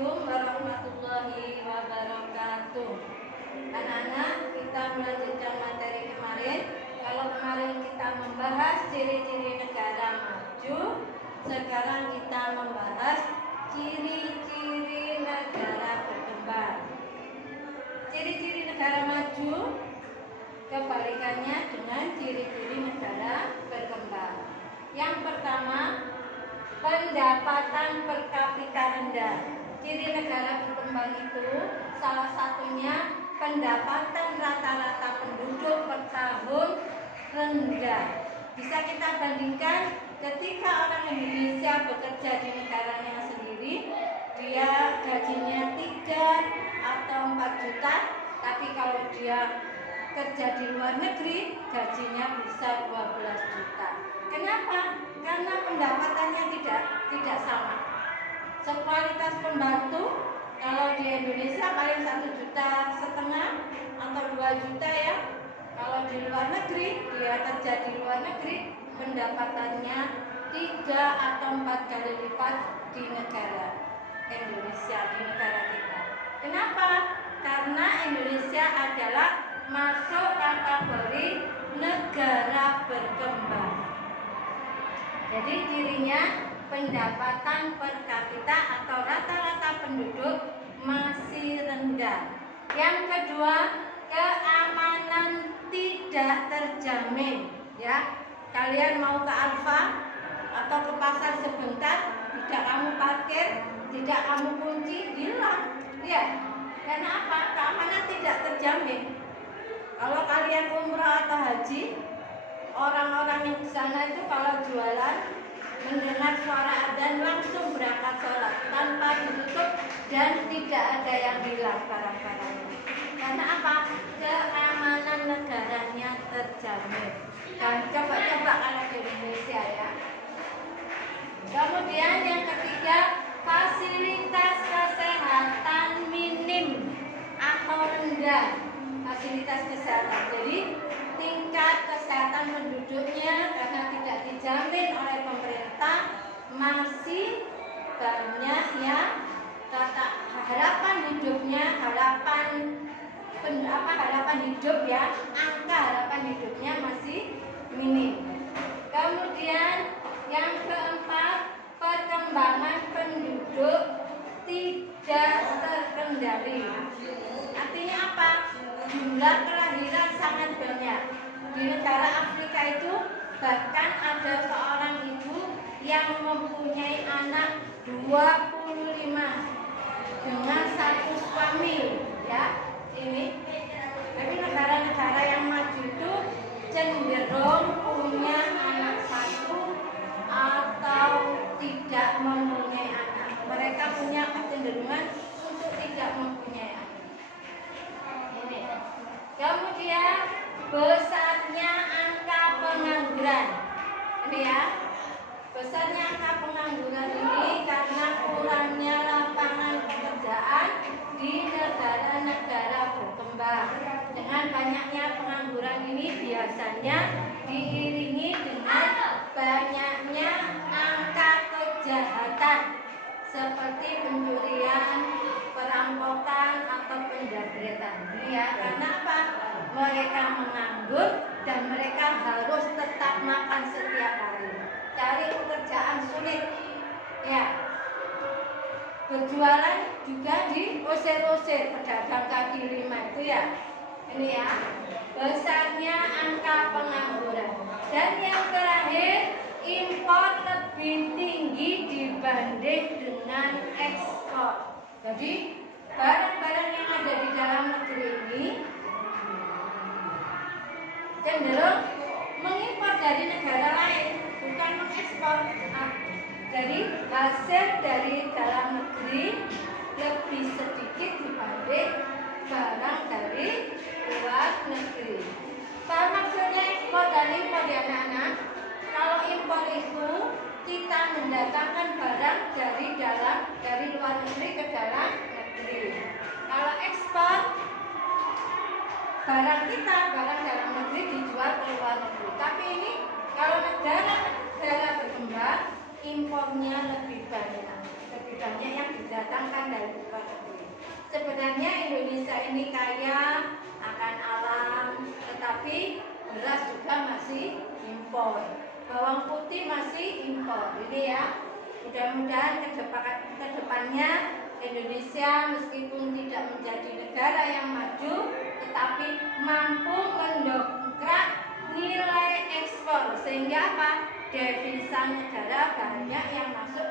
Assalamualaikum warahmatullahi wabarakatuh. Anak-anak, kita melanjutkan materi kemarin. Kalau kemarin kita membahas ciri-ciri negara maju, sekarang kita membahas ciri-ciri negara berkembang. Ciri-ciri negara maju kebalikannya dengan ciri-ciri negara berkembang. Yang pertama, pendapatan per kapita rendah. Ciri negara berkembang itu salah satunya pendapatan rata-rata penduduk per tahun rendah. Bisa kita bandingkan ketika orang Indonesia bekerja di negaranya sendiri, dia gajinya 3 atau 4 juta, tapi kalau dia kerja di luar negeri, gajinya bisa 12 juta. Kenapa? Karena pendapatannya tidak sama. Sekualitas pembantu kalau di Indonesia paling 1,5 juta atau 2 juta ya. Kalau di luar negeri, dia kerja di luar negeri, pendapatannya 3 atau 4 kali lipat di negara Indonesia, di negara kita. Kenapa? Karena Indonesia adalah masuk kategori negara berkembang. Jadi cirinya pendapatan per kapita atau rata-rata penduduk masih rendah. Yang kedua, keamanan tidak terjamin. Ya, kalian mau ke Alfa atau ke pasar sebentar, tidak kamu parkir, tidak kamu kunci, hilang. Ya, karena apa? Keamanan tidak terjamin. Kalau kalian umrah atau haji, orang-orang yang di sana itu kalau jualan mendengar suara adzan langsung berangkat sholat tanpa ditutup dan tidak ada yang hilang barang-barangnya. Karena apa? Keamanan negaranya terjamin. Dan coba-coba kalau di Indonesia ya. Kemudian yang ketiga, fasilitas kesehatan minim atau rendah. Fasilitas kesehatan. Jadi tingkat kesehatan penduduknya karena tidak dijamin oleh pemerintah masih banyak yang harapan hidupnya, harapan hidup ya, angka harapan hidupnya masih minim. Kemudian yang keempat, perkembangan penduduk tidak terkendali. Artinya apa? Jumlah kelahiran sangat banyak. Di negara Afrika itu bahkan ada seorang ibu yang mempunyai anak 25 dengan satu suami, ya. Ini. Tapi negara-negara yang maju itu cenderung punya anak satu atau tidak mempunyai anak. Mereka punya kecenderungan untuk tidak mempunyai anak. Kemudian besarnya angka pengangguran. Ini ya. Besarnya angka pengangguran ini karena kurangnya lapangan pekerjaan di negara-negara berkembang. Dengan banyaknya pengangguran ini biasanya diiringi dengan banyaknya angka kejahatan seperti pencurian, perampokan atau penjabretan. Ya, karena apa? Mereka menganggur dan mereka harus tetap makan setiap hari. Cari pekerjaan sulit. Ya. Berjualan juga diusir-usir, pedagang kaki lima itu ya. Ini ya. Besarnya angka pengangguran. Dan yang terakhir, impor lebih tinggi dibanding dengan ekspor. Jadi barang-barang yang ada di dalam negeri ini cenderung mengimpor dari negara lain, bukan mengekspor. Jadi hasil dari dalam negeri lebih sedikit dibanding barang dari luar negeri. Apa maksudnya ekspor dan impor ya anak-anak? Kalau impor itu kita mendatangkan barang dari luar negeri ke dalam negeri. Kalau ekspor, barang dalam negeri dijual ke luar negeri. Tapi ini kalau negara berkembang, impornya lebih banyak yang di dalam didatangkan dari luar negeri. Sebenarnya Indonesia ini kaya akan alam, tetapi beras juga masih impor, bawang putih masih impor. Ini ya, mudah-mudahan kedepannya Indonesia meskipun tidak menjadi negara yang maju, tetapi mampu mendongkrak nilai ekspor, sehingga apa? Devisa negara banyak yang masuk